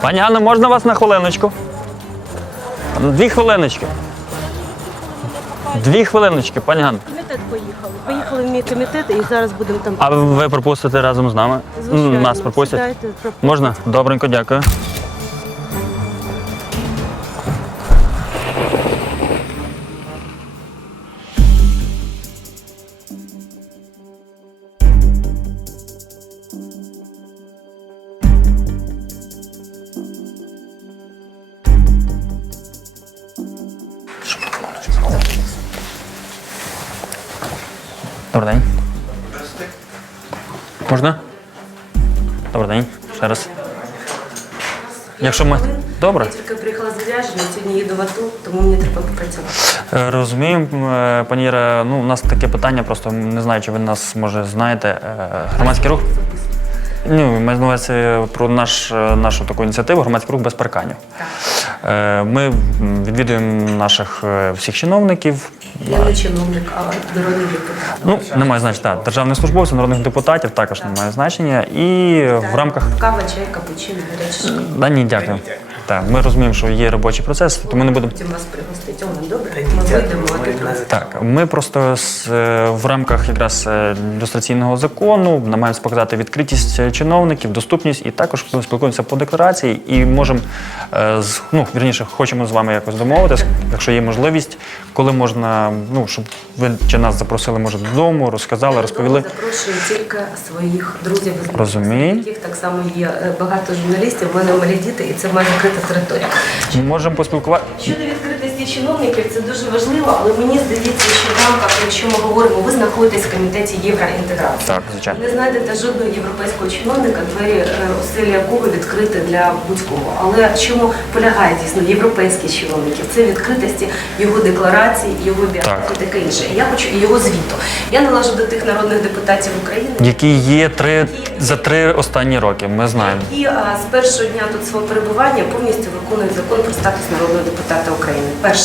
Пані Ганно, можна вас на хвилиночку? Дві хвилиночки. Дві хвилиночки, пані Ганно. Комітет поїхали. Поїхали в мій комітет і зараз будемо там. А ви пропустите разом з нами? Звичайно, Нас пропустять? сідайте. Можна? Добренько, дякую. Добрий день. Можна? Добрий день. Ще раз. Якщо ми. Добре. Я тільки приїхала з відрядження, сьогодні їду в АТО, тому мені треба попрацювати. Е, Розумію, е, пані Іра, ну, у нас таке питання, просто не знаю, чи ви нас може знаєте. Е, Громадський рух. Ну, ми знову про наш, е, нашу таку ініціативу громадський рух без парканів. Е, Ми відвідуємо наших е, всіх чиновників. Я не чиновник, а народний депутат. Ну, немає значення, так, державних службовців, народних депутатів також немає значення. І в рамках Кава, чай, капучино, гаряче. Да, ні, дякую. Так, ми розуміємо, що є робочий процес, тому не будемо. Потім вас пригостить. О, добре? Ми вийдемо. Так, ми просто з, е, в рамках якраз е, ілюстраційного закону намагаємося показати відкритість е, чиновників, доступність і також спілкуємося по декларації і можемо з ну вірніше, хочемо з вами якось домовитися, якщо є можливість, коли можна, ну щоб ви чи нас запросили, може додому, розказали, розповіли. Запрошую тільки своїх друзів Розумію. яких так само є багато журналістів. У мене малі діти, і це моя закрита територія. Можемо поспілкувати. Щодо чиновників, це дуже важливо, але мені здається, що в рамках, якщо ми говоримо, ви знаходитесь в комітеті євроінтеграції. Так, звичайно. Не знайдете жодного європейського чиновника, двері е, оселі якого відкриті для будь-кого. Але чому полягає дійсно європейський чиновників? Це відкритості його декларації, його біографії, таке інше. Я хочу його звіту. Я належу до тих народних депутатів України. Які є три за три останні роки, ми знаємо. І а, з першого дня тут свого перебування повністю виконують закон про статус народного депутата України. Перше,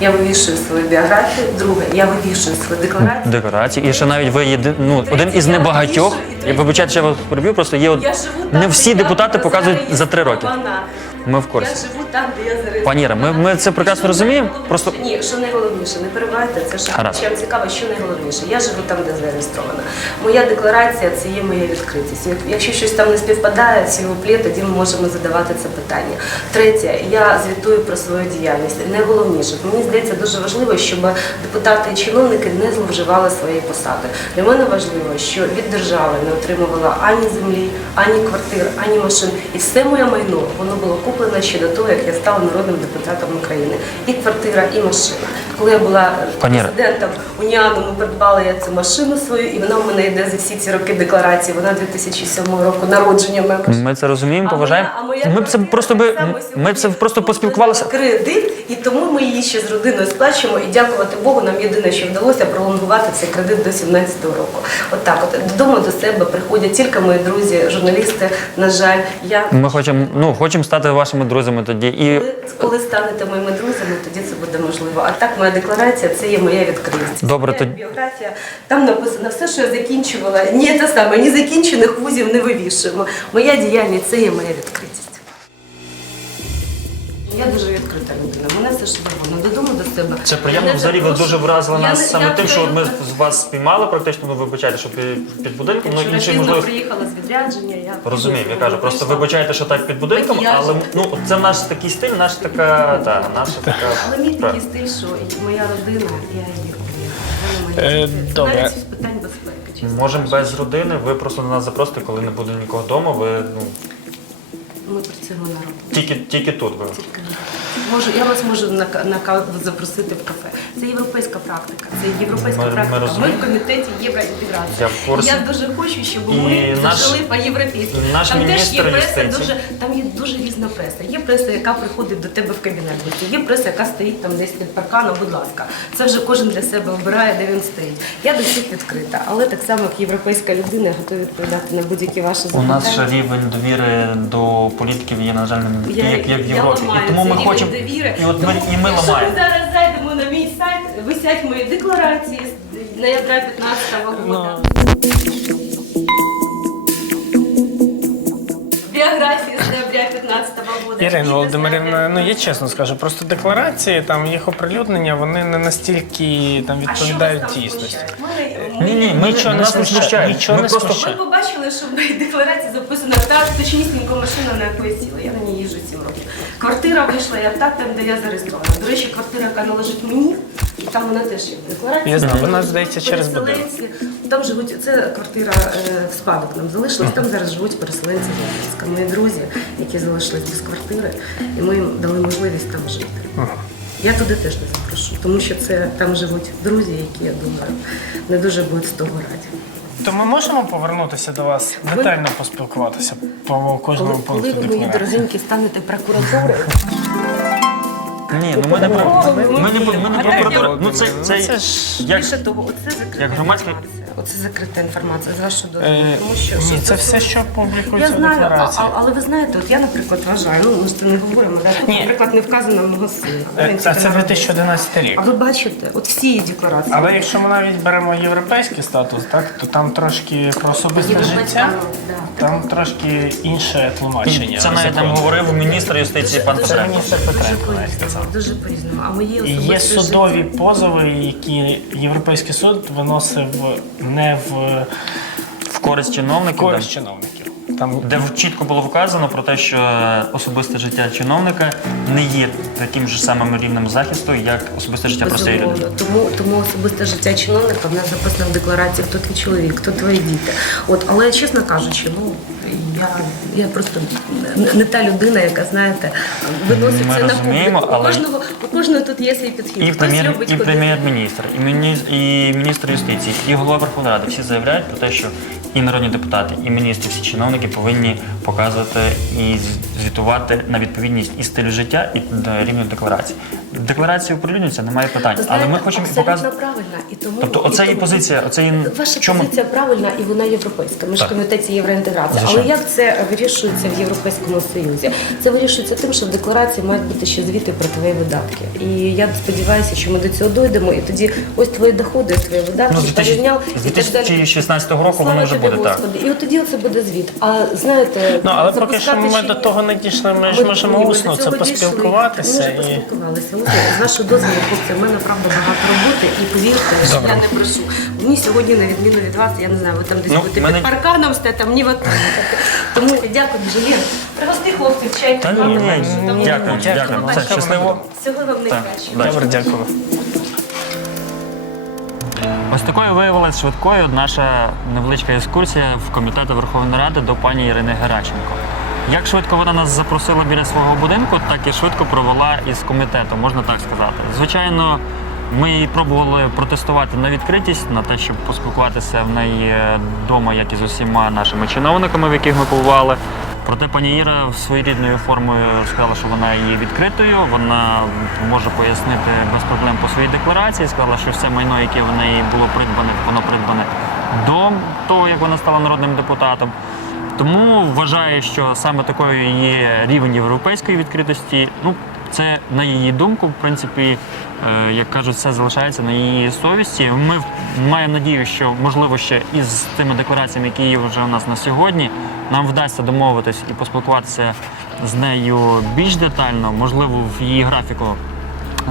я вивішую свою біографію. Друге, я вивішую свою декларацію. Декларації. І ще навіть ви єди... ну, один із небагатьох. Я вибачаю, що я вас перебив, просто є от... Я живу там, не всі де депутати показують за три роки. зареєстрована. Ми в курсі. Я живу там, де я зареєстрована. Пані Іра, ми- ми це прекрасно розуміємо, просто- ні, що найголовніше, не перебивайте, це що Гаразд. чим цікаво, що найголовніше. Я живу там, де зареєстрована. Моя декларація це є моя відкритість. Як- Якщо щось там не співпадає, сілоплє, тоді ми можемо задавати це питання. Третє, я звітую про свою діяльність. Найголовніше, мені здається, дуже важливо, щоб депутати і чиновники не зловживали своєї посади. Для мене важливо, що від держави не отримувала ані землі, ані квартир, ані машин. І все моє майно воно було куплене ще до того, як я стала народним депутатом України. І квартира, і машина. Коли я була Пані президентом Уніану, ми придбали я цю машину свою, і вона в мене йде за всі ці роки декларації. Вона 2007 року народження Ми. Ми це розуміємо, А поважаємо. моя- а моя Ми б це просто би ми б це просто поспілкувалися. Кредит, і тому ми її ще з родиною сплачуємо. І дякувати Богу, нам єдине, що вдалося пролонгувати цей кредит до 17-го року. От так, от додому до себе приходять тільки мої друзі, журналісти. На жаль, я Ми хочемо, ну хочемо стати вашими друзями тоді. І коли, коли станете моїми друзями, тоді це буде можливо. А так, моя декларація це є моя відкритість. Добре, тоді- біографія. Там написано все, що я закінчувала. Ні, те саме, ні закінчених вузів не вивішуємо. Моя діяльність це є моя відкритість. Завгодно. Додому до себе. це приємно. Взагалі ви дуже вразили Я нас не- саме я тим, що от ми вчора- з вас спіймали практично. Ну вибачайте, що під, під будинком. Ну Вчора іншої пізно можливо. приїхала з відрядження. Я Розумію, я кажу, просто прийшла. вибачайте, що так під будинком, Макіяж. але ну це наш такий стиль, наш така, та наша така. Але мій такий стиль, що і моя родина, я її моя Е, добре. Навіть з питань безпеки. чесно Можемо без родини, ви просто до нас запросите, коли не буде нікого вдома. Ви ну Ми працюємо на роботі. тільки тільки тут. Ви Тільки на. Можу, я вас можу на, на каву запросити в кафе. Це європейська практика. Це європейська Ми- ми практика. Ми, розуміємо. в комітеті євроінтеграції. Я в курсі. Я дуже хочу, щоб І ми наш- зажили по-європейськи. наш Там теж є преса, дуже там є дуже різна преса. Є преса, яка приходить до тебе в кабінет. Є преса, яка стоїть там десь під парканом. Будь ласка, це вже кожен для себе обирає, де він стоїть. Я до всіх відкрита, але так само як європейська людина готова відповідати на будь-які ваші у нас ще рівень довіри до політиків є на жаль як, як в я Європі. І тому ми рівень хочемо довіри. і от ми Тому, і ми якщо ламаємо. ми зараз зайдемо на мій сайт, висять мої декларації з ноября 15 Ну. року. Біографії з ноября 15 свобода. Ірина Володимирівна, ну я чесно скажу, просто декларації, там їх оприлюднення, вони не настільки там відповідають дійсності. Ні, ні, ми Нічого не нас не смущає, смущає. нічого Ми не просто- Ми смущає. побачили, що в моїй декларації записано так, точнісінько машина, на яку я сіла. Я на ній їжджу 7 років. Квартира вийшла, я так, там, де я зареєстрована. До речі, квартира, яка належить мені, і там вона теж є в декларації. Я знаю, вона, здається, через будинок. переселенці. Там живуть, це квартира е, в спадок нам залишилась, там зараз живуть переселенці з Мої друзі, які залишились без квартири, і ми їм дали можливість там жити. Я туди теж не запрошу, тому що це там живуть друзі, які, я думаю, не дуже будуть з того раді. То ми можемо повернутися до вас, детально поспілкуватися по кожному Коли, коли ви, мої декларації. станете прокуратурою, Ні, ну ми не про ми не, ми не прокуратура. Ну це, це, ну, це ж як більше того, оце як громадський-. Оце закрита інформація з вашого дозволу. Е, Тому що, ні, що це все, що Я публікується в знаю, а, декларації. а- але ви знаєте, от я, наприклад, вважаю, ну ми ж це не говоримо, да? тут, Ні. наприклад, не вказано мого сина. Е, Він Це, тільки це народився. 2011 рік. А ви бачите, от всі її декларації. Але якщо ми навіть беремо європейський статус, так то там трошки про особисте життя, там трошки інше тлумачення. це навіть закону. говорив міністр юстиції пан Це Петренко. міністр Дуже Петренко навіть сказав. по-різному, дуже по-різному. А мої І є судові позови, які Європейський суд виносив не в В користь чиновників. користь да. чиновників. Там Де в- чітко було вказано про те, що особисте життя чиновника не є таким же самим рівнем захисту, як особисте життя простої людини. Тому, тому особисте життя чиновника в нас записано в декларації, хто твій чоловік, хто твої діти. От, але чесно кажучи, ну я, я просто не, та людина, яка знаєте, виносить Ми це на публіку. У але- кожного, у кожного тут є свій підхід. І прем'єр, і прем'єр-міністр, і, міністр, і міністр юстиції, і голова Верховної Ради всі заявляють про те, що і народні депутати, і міністри, всі чиновники повинні показувати і звітувати на відповідність і стилю життя, і до рівню декларації. Декларація оприлюднюється, немає питань. Ви Але ми хочемо показати. правильна. І тому, Тобто, оце і тому- позиція, оце її Ваша чому позиція правильна і вона європейська. Ми ж комітеті євроінтеграції. Але як це вирішується в Європейському Союзі? Це вирішується тим, що в декларації мають бути ще звіти про твої видатки. І я сподіваюся, що ми до цього дойдемо. І тоді ось твої доходи, твої видатки Ну, 2000 порівняв з і так 2016 року воно вже буде так. І от тоді це буде звіт. А знаєте, Ну, але поки що ми ще- до того не дійшли, ми ж можемо усно це поспілкуватися. Ми вже поспілкувалися. От, з вашого дозволу, хлопці, в мене правда багато роботи, і повірте, що я не прошу. Мені сьогодні, на відміну від вас, я не знаю, ви там десь Ну, будете мене- під парканом стати, а мені от тому дякую дуже. Лен, пригости хлопців чай. Та ні, ні, ні, дякую, дякую. Щасливо. Всього вам Так, найкращого. Добре, дякую. Ось такою виявилася швидкою наша невеличка екскурсія в комітет Верховної Ради до пані Ірини Гераченко. Як швидко вона нас запросила біля свого будинку, так і швидко провела із комітету, можна так сказати. Звичайно, ми її пробували протестувати на відкритість, на те, щоб поспілкуватися в неї вдома, як і з усіма нашими чиновниками, в яких ми побували. Проте пані Іра своєрідною формою сказала, що вона є відкритою, вона може пояснити без проблем по своїй декларації. Сказала, що все майно, яке в неї було придбане, воно придбане до того, як вона стала народним депутатом. Тому вважаю, що саме такою є рівень європейської відкритості. Ну, це на її думку, в принципі, е, як кажуть, все залишається на її совісті. Ми маємо надію, що можливо ще із тими деклараціями, які є вже у нас на сьогодні, нам вдасться домовитись і поспілкуватися з нею більш детально. Можливо, в її графіку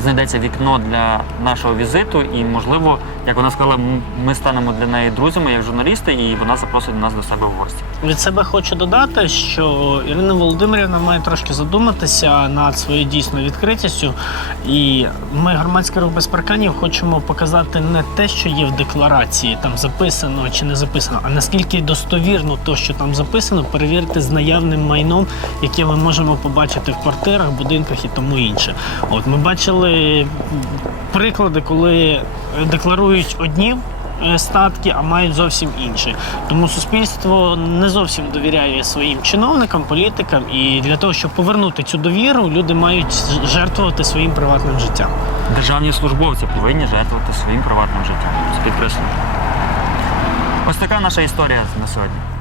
знайдеться вікно для нашого візиту, і можливо, як вона сказала, ми станемо для неї друзями як журналісти, і вона запросить нас до себе в гості. Від себе хочу додати, що Ірина Володимирівна має трошки задуматися над своєю дійсною відкритістю. І ми, громадський рух без парканів, хочемо показати не те, що є в декларації, там записано чи не записано, а наскільки достовірно то, що там записано, перевірити з наявним майном, яке ми можемо побачити в квартирах, будинках і тому інше. От ми бачили приклади, коли декларують одні е, статки, а мають зовсім інші. Тому суспільство не зовсім довіряє своїм чиновникам, політикам, і для того, щоб повернути цю довіру, люди мають жертвувати своїм приватним життям. Державні службовці повинні жертвувати своїм приватним життям. З підкреслення. Ось така наша історія на сьогодні.